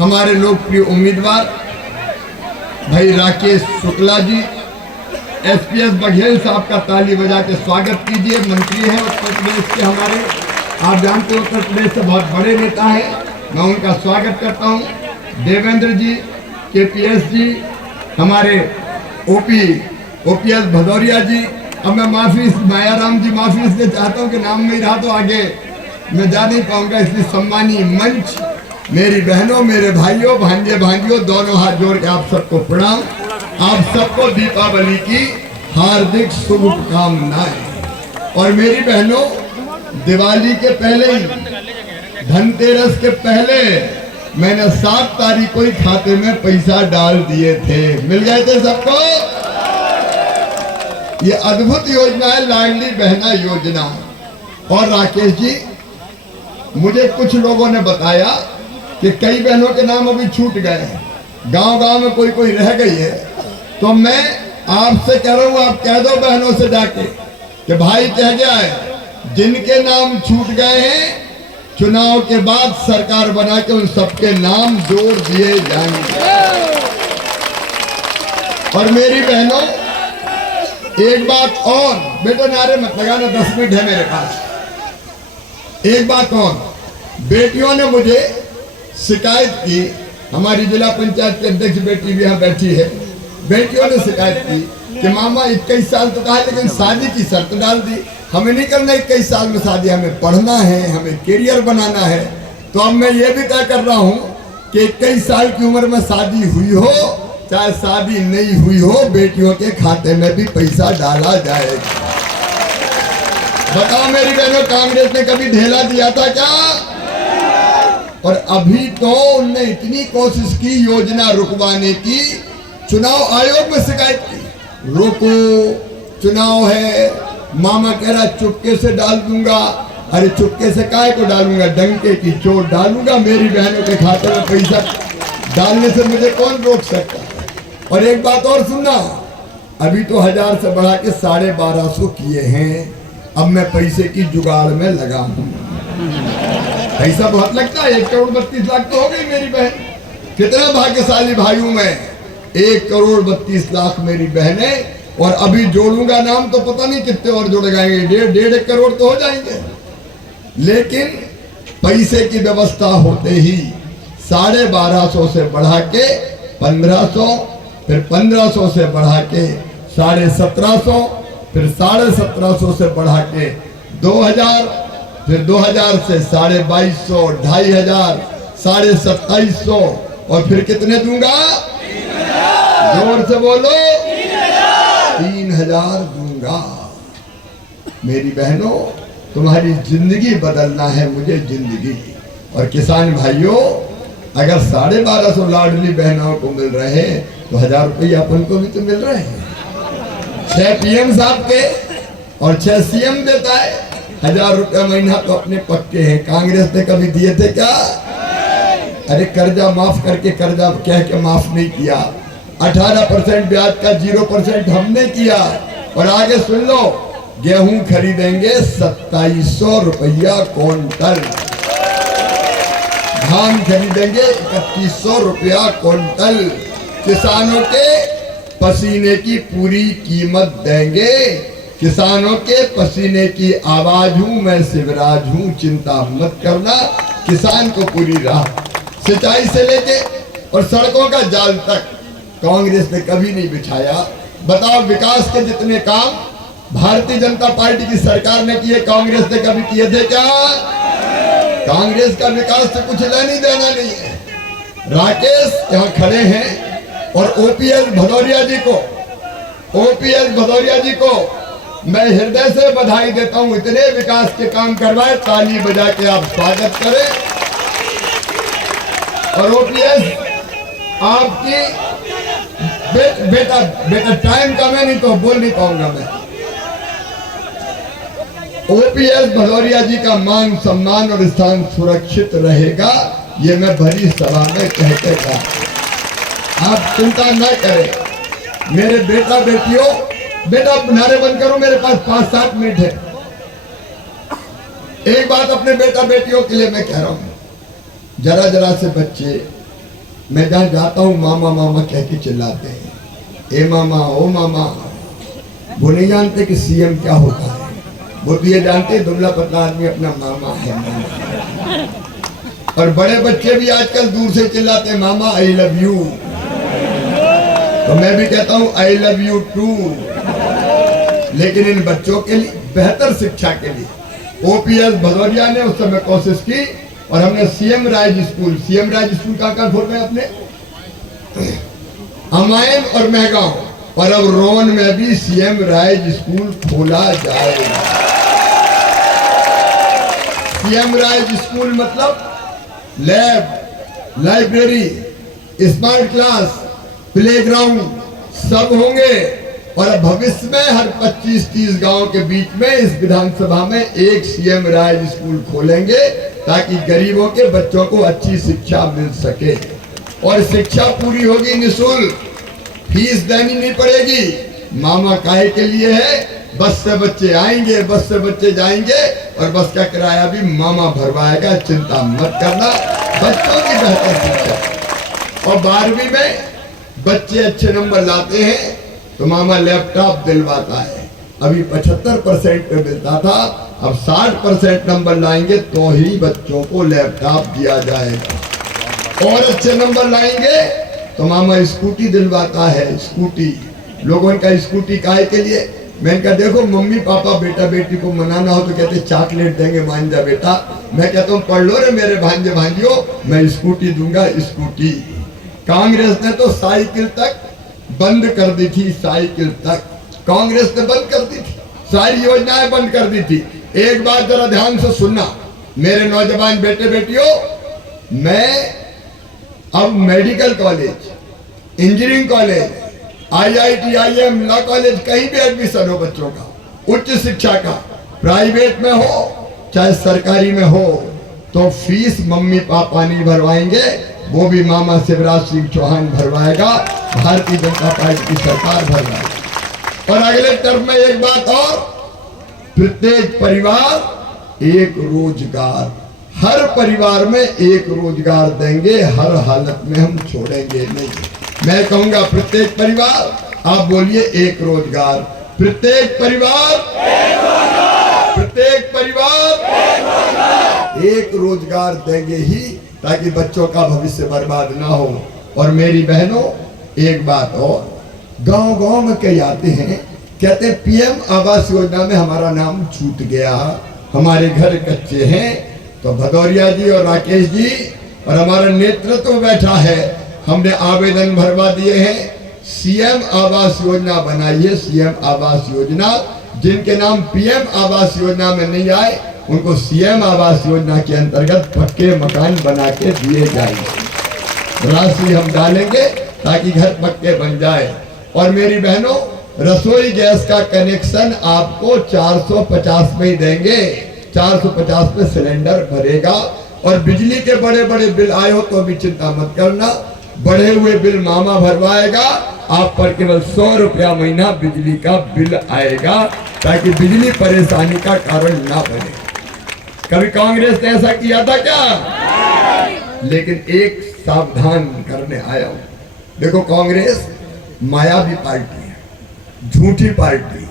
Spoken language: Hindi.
हमारे लोकप्रिय उम्मीदवार भाई राकेश शुक्ला जी, एसपीएस बघेल साहब का ताली बजा के स्वागत कीजिए। मंत्री हैं उत्तर प्रदेश के हमारे, आप जानते हो उत्तर प्रदेश से बहुत बड़े नेता हैं, मैं उनका स्वागत करता हूं। देवेंद्र जी, केपीएस जी, हमारे ओपीएस भदौरिया जी। अब मैं माफी, मायाराम जी माफी इसलिए चाहता हूं कि नाम नहीं रहा तो आगे मैं जा नहीं पाऊंगा, इसलिए सम्मानीय मंच, मेरी बहनों, मेरे भाइयों, भांजे भांजियों, दोनों हाथ जोड़ के आप सबको प्रणाम। आप सबको दीपावली की हार्दिक शुभकामनाएं। और मेरी बहनों, दिवाली के पहले ही, धनतेरस के पहले मैंने 7 तारीख को ही खाते में पैसा डाल दिए थे, मिल गए थे सबको। ये अद्भुत योजना है लाडली बहना योजना। और राकेश जी, मुझे कुछ लोगों ने बताया कि कई बहनों के नाम अभी छूट गए हैं, गांव-गांव में कोई कोई रह गई है। तो मैं आपसे कह रहा हूं, आप कह दो बहनों से जाके कि भाई कह गया है, जिनके नाम छूट गए हैं चुनाव के बाद सरकार बना के उन सबके नाम जोड़ दिए जाएंगे। और मेरी बहनों, एक बात और, बेटा नारे मत लगाना, 10 मिनट है मेरे पास। एक बात और, बेटियों ने मुझे शिकायत की, हमारी जिला पंचायत के अध्यक्ष बेटी भी यहाँ बैठी है, बेटियों ने शिकायत की कि मामा 21 साल तो कहा, लेकिन शादी की शर्त डाल दी। हमें नहीं करना 21 साल में शादी, हमें पढ़ना है, हमें करियर बनाना है। तो अब मैं ये भी तय कर रहा हूँ कि 21 साल की उम्र में शादी हुई हो चाहे शादी नहीं हुई हो, बेटियों के खाते में भी पैसा डाला जाएगा। बताओ मेरी बहनों, कांग्रेस ने कभी ढेला दिया था क्या? और अभी तो उनने इतनी कोशिश की योजना रुकवाने की, चुनाव आयोग में शिकायत की, रोको चुनाव है, मामा कह रहा चुपके से डाल दूंगा। अरे चुपके से काहे को डालूंगा, डंके की चोट डालूंगा। मेरी बहनों के खाते में पैसा डालने से मुझे कौन रोक सकता। और एक बात और सुनना, अभी तो 1000 से बढ़ा के 1250 किए हैं। अब मैं पैसे की जुगाड़ में लगा हूं। पैसा बहुत लगता है, 1 करोड़ 32 लाख तो हो गई मेरी बहन। कितना भाग्यशाली भाई हूं मैं, 1 करोड़ 32 लाख मेरी बहनें। और अभी जोड़ूंगा नाम तो पता नहीं कितने और जोड़ जाएंगे, 1.5 करोड़ तो हो जाएंगे। लेकिन पैसे की व्यवस्था होते ही 1250 से बढ़ा के 1500, फिर 1500 से बढ़ा के 1750, फिर 1750 से बढ़ा के 2000, फिर 2000 से 2250, 2500, 2750, और फिर कितने दूंगा? जोर से बोलो, 3000 दूंगा। मेरी बहनों, तुम्हारी जिंदगी बदलना है मुझे, जिंदगी। और किसान भाइयों, अगर 1250 लाडली बहनों को मिल रहे हैं तो 1000 रुपये अपन को भी तो मिल रहे हैं। 6 पीएम साहब के और 6 सीएम देता है, 1000 रुपया महीना तो अपने पक्के हैं। कांग्रेस ने कभी दिए थे क्या? अरे कर्जा माफ करके, कर्जा कह के माफ नहीं किया। 18% ब्याज का 0% हमने किया। और आगे सुन लो, गेहूं खरीदेंगे 2700 रुपया क्विंटल, धान खरीदेंगे 3100 रुपया क्विंटल। किसानों के पसीने की पूरी कीमत देंगे। किसानों के पसीने की आवाज हूं मैं, शिवराज हूं, चिंता मत करना। किसान को पूरी राह, सिंचाई से लेके और सड़कों का जाल तक कांग्रेस ने कभी नहीं बिछाया। बताओ, विकास के जितने काम भारतीय जनता पार्टी की सरकार ने किए, कांग्रेस ने कभी किए थे क्या? कांग्रेस का विकास से कुछ लेनी देना नहीं है। राकेश यहाँ खड़े हैं, और ओपीएस भदौरिया जी को मैं हृदय से बधाई देता हूं, इतने विकास के काम करवाए। ताली बजा के आप स्वागत करें। और ओपीएस आपकी बेटा टाइम कम है, नहीं तो बोल नहीं पाऊंगा मैं। ओपीएस भदौरिया जी का मान सम्मान और स्थान सुरक्षित रहेगा, ये मैं भरी सभा में कहते था। आप चिंता न करें मेरे बेटा बेटियों। बेटा नारे बंद करो, मेरे पास 5-7 मिनट है। एक बात अपने बेटा बेटियों के लिए मैं कह रहा हूं, जरा जरा से बच्चे मैं जहाँ जाता हूँ मामा मामा कह के चिल्लाते हैं, ए मामा ओ मामा। वो नहीं जानते कि सीएम क्या होता है, वो तो ये जानते हैं दुबला पतला आदमी अपना मामा है, मामा। और बड़े बच्चे भी आजकल दूर से चिल्लाते हैं मामा आई लव यू। तो मैं भी कहता हूँ आई लव यू टू। लेकिन इन बच्चों के लिए बेहतर शिक्षा के लिए ओपीएस भदौरिया ने उस समय कोशिश की और हमने सीएम राज स्कूल कहाँ खोल रहे हैं अपने अमायन और महगांव, और अब रोन में भी सीएम राज स्कूल खोला जाएगा। सीएम राज स्कूल मतलब lab, library, smart class, playground सब होंगे। और भविष्य में हर 25-30 गांव के बीच में इस विधानसभा में एक सीएम राज स्कूल खोलेंगे ताकि गरीबों के बच्चों को अच्छी शिक्षा मिल सके। और शिक्षा पूरी होगी निःशुल्क, फीस देनी नहीं पड़ेगी। मामा काहे के लिए है, बस से बच्चे आएंगे, बस से बच्चे जाएंगे और बस का किराया भी मामा भरवाएगा, चिंता मत करना। बच्चों की बेहतर शिक्षा। और 12वीं में बच्चे अच्छे नंबर लाते हैं तो मामा लैपटॉप दिलवाता है। अभी 75% पे मिलता था, अब 60% नंबर लाएंगे तो ही बच्चों को लैपटॉप दिया जाएगा। और अच्छे नंबर लाएंगे तो मामा स्कूटी दिलवाता है। स्कूटी, लोगों का स्कूटी काहे के लिए? मैंने कहा देखो मम्मी पापा बेटा बेटी को मनाना हो तो कहते चॉकलेट देंगे, मान जा बेटा। मैं कहता हूँ पढ़ लो रे मेरे भांजे भांजियों, मैं स्कूटी दूंगा, स्कूटी। कांग्रेस ने तो साइकिल तक बंद कर दी थी, साइकिल तक कांग्रेस ने बंद कर दी थी, सारी योजनाएं बंद कर दी थी। एक बात जरा ध्यान से सुनना मेरे नौजवान बेटे बेटियों, मैं अब medical college, engineering college, IIT, IIM, law college, कहीं भी एडमिशन हो बच्चों का, उच्च शिक्षा का, प्राइवेट में हो चाहे सरकारी में हो, तो फीस मम्मी पापा नहीं भरवाएंगे, वो भी मामा शिवराज सिंह चौहान भरवाएगा, भारतीय जनता पार्टी की सरकार भरवाएगी। और अगले टर्म में एक बात और, प्रत्येक परिवार एक रोजगार, हर परिवार में एक रोजगार देंगे, हर हालत में हम छोड़ेंगे नहीं। मैं कहूंगा प्रत्येक परिवार, आप बोलिए एक रोजगार, प्रत्येक परिवार, प्रत्येक परिवार एक रोजगार देंगे ही, ताकि बच्चों का भविष्य बर्बाद ना हो। और मेरी बहनों एक बात और, गांव गांव में कई आते हैं, कहते हैं पीएम आवास योजना में हमारा नाम छूट गया, हमारे घर कच्चे हैं। तो भदौरिया जी और राकेश जी और हमारा नेतृत्व बैठा है, हमने आवेदन भरवा दिए हैं, सीएम आवास योजना बनाइए, सीएम आवास योजना। जिनके नाम पीएम आवास योजना में नहीं आए उनको सीएम आवास योजना के अंतर्गत पक्के मकान बना के दिए जाएंगे। राशि हम डालेंगे ताकि घर पक्के बन जाए। और मेरी बहनों, रसोई गैस का कनेक्शन आपको 450 में ही देंगे, 450 में सिलेंडर भरेगा। और बिजली के बड़े बड़े बिल आए हो तो भी चिंता मत करना, बढ़े हुए बिल मामा भरवाएगा, आप पर केवल 100 रुपया महीना बिजली का बिल आएगा, ताकि बिजली परेशानी का कारण ना बने। कभी कांग्रेस ने ऐसा किया था क्या? लेकिन एक सावधान करने आया हूं। देखो कांग्रेस मायावी पार्टी है, झूठी पार्टी,